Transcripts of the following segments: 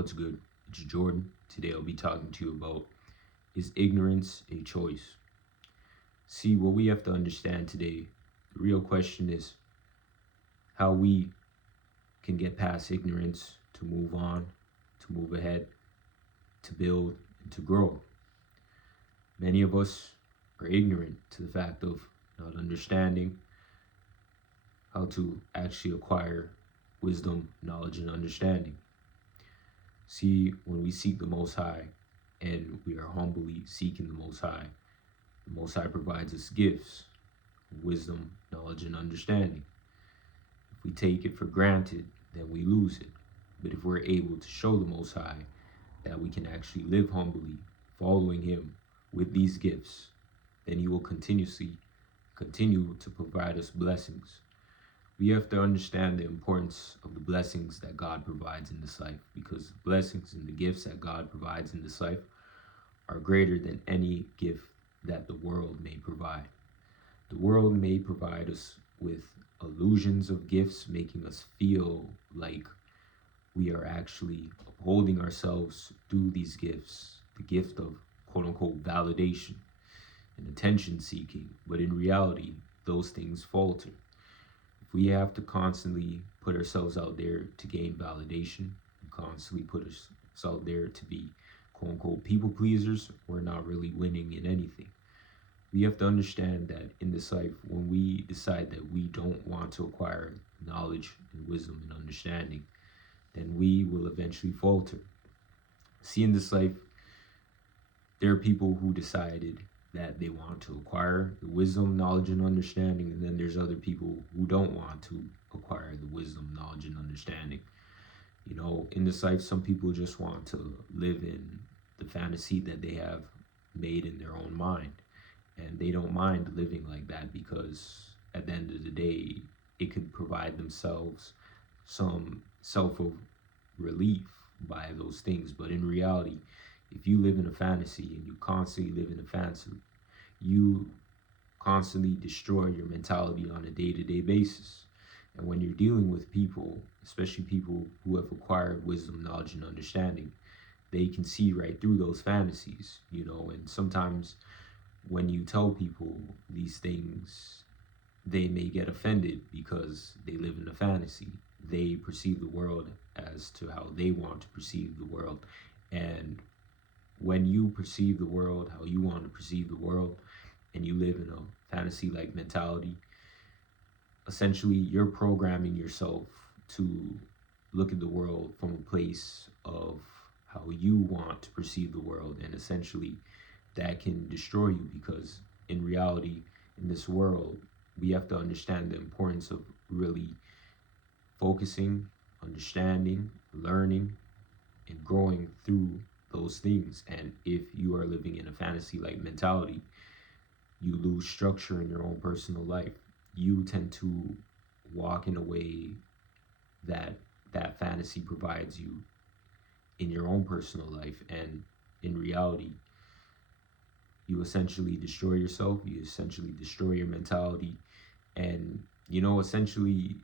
What's good? It's Jordan. Today I'll be talking to you about, is ignorance a choice? See, what we have to understand today, the real question is how we can get past ignorance to move on, to move ahead, to build, and to grow. Many of us are ignorant to the fact of not understanding how to actually acquire wisdom, knowledge, and understanding. See, when we seek the Most High and we are humbly seeking the Most High provides us gifts, wisdom, knowledge, and understanding. If we take it for granted, then we lose it. But if we're able to show the Most High that we can actually live humbly, following Him with these gifts, then He will continue to provide us blessings. We have to understand the importance of the blessings that God provides in this life, because the blessings and the gifts that God provides in this life are greater than any gift that the world may provide. The world may provide us with illusions of gifts, making us feel like we are actually upholding ourselves through these gifts, the gift of quote unquote validation and attention seeking. But in reality, those things falter. If we have to constantly put ourselves out there to gain validation, and constantly put us out there to be quote unquote people pleasers, we're not really winning in anything. We have to understand that in this life, when we decide that we don't want to acquire knowledge and wisdom and understanding, then we will eventually falter. See, in this life, there are people who decided that they want to acquire the wisdom, knowledge, and understanding, and then there's other people who don't want to acquire the wisdom, knowledge, and understanding. You know, in this life, some people just want to live in the fantasy that they have made in their own mind, and they don't mind living like that because at the end of the day, it could provide themselves some self-relief by those things. But in reality, if you live in a fantasy and you constantly live in a fantasy, you constantly destroy your mentality on a day-to-day basis. And when you're dealing with people, especially people who have acquired wisdom, knowledge, and understanding, they can see right through those fantasies, you know. And sometimes when you tell people these things, they may get offended because they live in a fantasy. They perceive the world as to how they want to perceive the world. And when you perceive the world how you want to perceive the world, and you live in a fantasy-like mentality, essentially you're programming yourself to look at the world from a place of how you want to perceive the world, and essentially that can destroy you, because in reality, in this world, we have to understand the importance of really focusing, understanding, learning, and growing through those things. And if you are living in a fantasy-like mentality, you lose structure in your own personal life. You tend to walk in a way that that fantasy provides you in your own personal life, and in reality, you essentially destroy yourself, you essentially destroy your mentality, and you know, essentially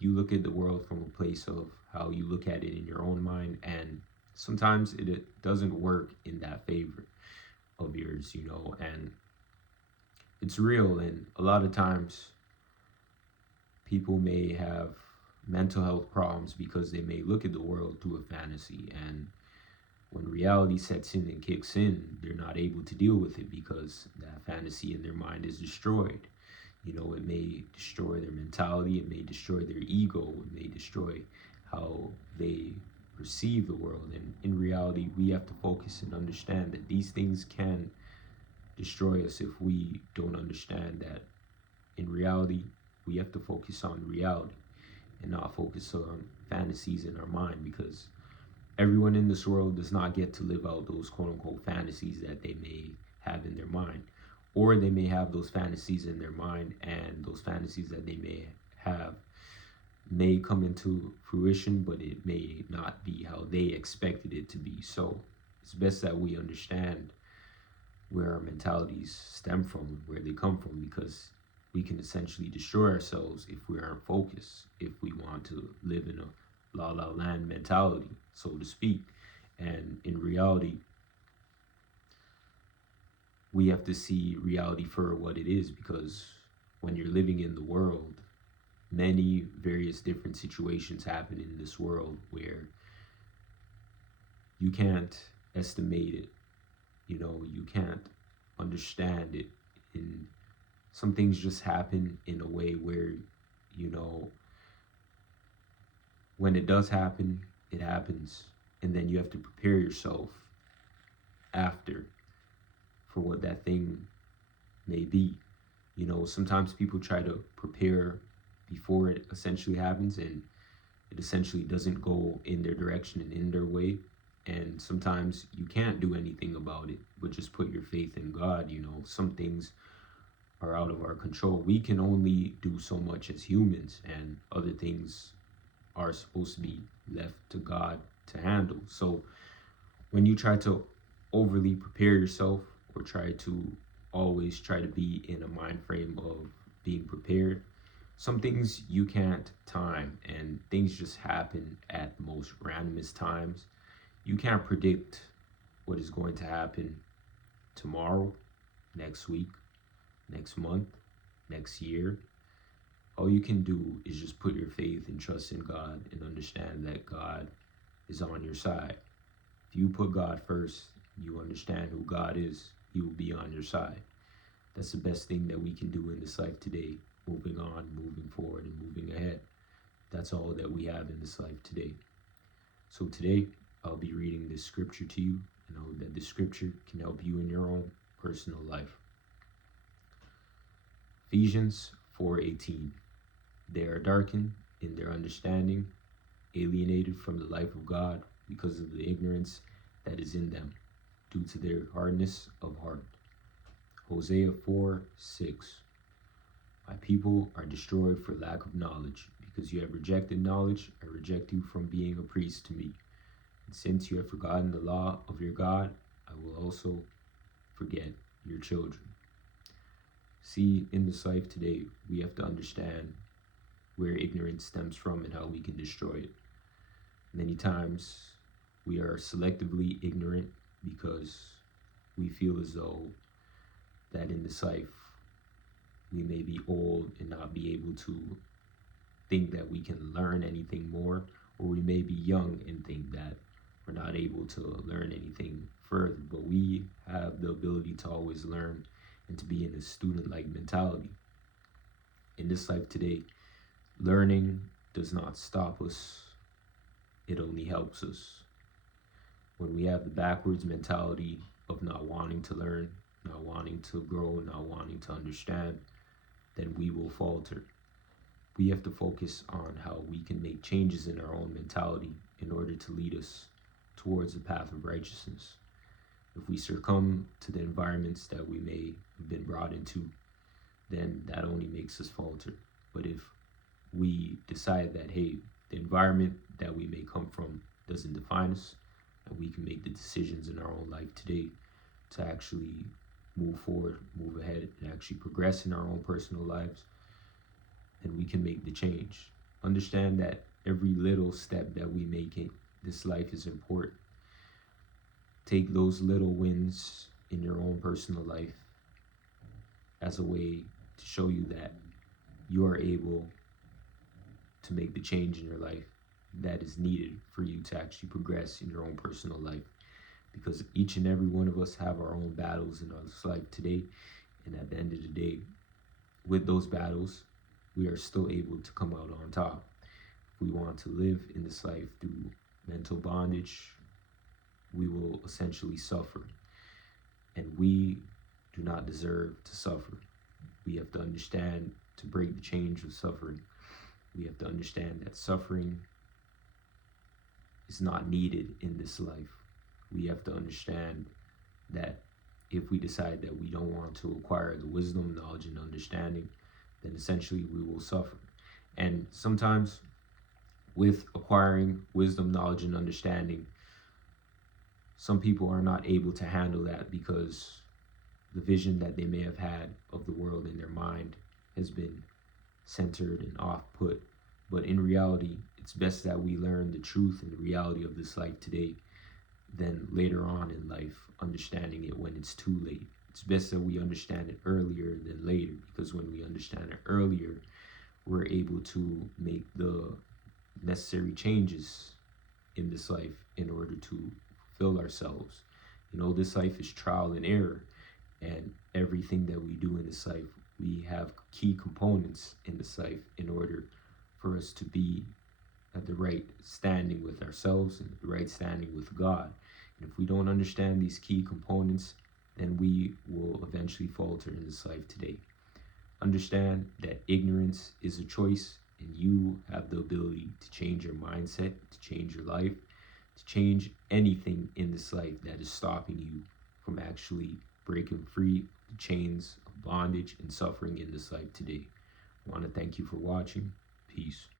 you look at the world from a place of how you look at it in your own mind, and sometimes it doesn't work in that favor of yours, you know. And it's real, and a lot of times people may have mental health problems because they may look at the world through a fantasy, and when reality sets in and kicks in, they're not able to deal with it because that fantasy in their mind is destroyed. You know, it may destroy their mentality, it may destroy their ego, it may destroy how they perceive the world. And in reality, we have to focus and understand that these things can destroy us if we don't understand that in reality, we have to focus on reality and not focus on fantasies in our mind, because everyone in this world does not get to live out those quote unquote fantasies that they may have in their mind. Or they may have those fantasies in their mind, and those fantasies that they may have may come into fruition, but it may not be how they expected it to be. So it's best that we understand where our mentalities stem from, where they come from, because we can essentially destroy ourselves if we aren't focused, if we want to live in a la la land mentality, so to speak. And in reality, we have to see reality for what it is, because when you're living in the world, many various different situations happen in this world where you can't estimate it, you can't understand it. And some things just happen in a way where, you know, when it does happen, it happens. And then you have to prepare yourself after for what that thing may be. Sometimes people try to prepare before it essentially happens, and it essentially doesn't go in their direction and in their way. And sometimes you can't do anything about it, but just put your faith in God. Some things are out of our control. We can only do so much as humans, and other things are supposed to be left to God to handle. So when you try to overly prepare yourself, or try to always try to be in a mind frame of being prepared, some things you can't time, and things just happen at the most randomest times. You can't predict what is going to happen tomorrow, next week, next month, next year. All you can do is just put your faith and trust in God, and understand that God is on your side. If you put God first, you understand who God is, He will be on your side. That's the best thing that we can do in this life today, moving on, moving forward, and moving ahead. That's all that we have in this life today. So today, I'll be reading this scripture to you, and I hope that this scripture can help you in your own personal life. Ephesians 4:18. They are darkened in their understanding, alienated from the life of God because of the ignorance that is in them, due to their hardness of heart. Hosea 4:6. My people are destroyed for lack of knowledge. Because you have rejected knowledge, I reject you from being a priest to me. And since you have forgotten the law of your God, I will also forget your children. See, in this life today, we have to understand where ignorance stems from and how we can destroy it. Many times we are selectively ignorant because we feel as though that in this life we may be old and not be able to think that we can learn anything more, or we may be young and think that we're not able to learn anything further. But we have the ability to always learn and to be in a student-like mentality. In this life today, learning does not stop us, it only helps us. When we have the backwards mentality of not wanting to learn, not wanting to grow, not wanting to understand, then we will falter. We have to focus on how we can make changes in our own mentality in order to lead us towards the path of righteousness. If we succumb to the environments that we may have been brought into, then that only makes us falter. But if we decide that, hey, the environment that we may come from doesn't define us, and we can make the decisions in our own life today to actually move forward, move ahead, and actually progress in our own personal lives, then we can make the change. Understand that every little step that we make in this life is important. Take those little wins in your own personal life as a way to show you that you are able to make the change in your life that is needed for you to actually progress in your own personal life. Because each and every one of us have our own battles in our life today, and at the end of the day, with those battles, we are still able to come out on top. If we want to live in this life through mental bondage, we will essentially suffer. And we do not deserve to suffer. We have to understand, to break the chains of suffering, we have to understand that suffering is not needed in this life. We have to understand that if we decide that we don't want to acquire the wisdom, knowledge, and understanding, then essentially we will suffer. And sometimes with acquiring wisdom, knowledge, and understanding, some people are not able to handle that because the vision that they may have had of the world in their mind has been centered and off put. But in reality, It's best that we learn the truth and the reality of this life today than later on in life, understanding it when it's too late. It's best that we understand it earlier than later, because when we understand it earlier, we're able to make the necessary changes in this life in order to fulfill ourselves. This life is trial and error, and everything that we do in this life, we have key components in this life in order for us to be at the right standing with ourselves and the right standing with God. And if we don't understand these key components, then we will eventually falter in this life today. Understand that ignorance is a choice, and you have the ability to change your mindset, to change your life, to change anything in this life that is stopping you from actually breaking free of the chains of bondage and suffering in this life today. I want to thank you for watching. Peace.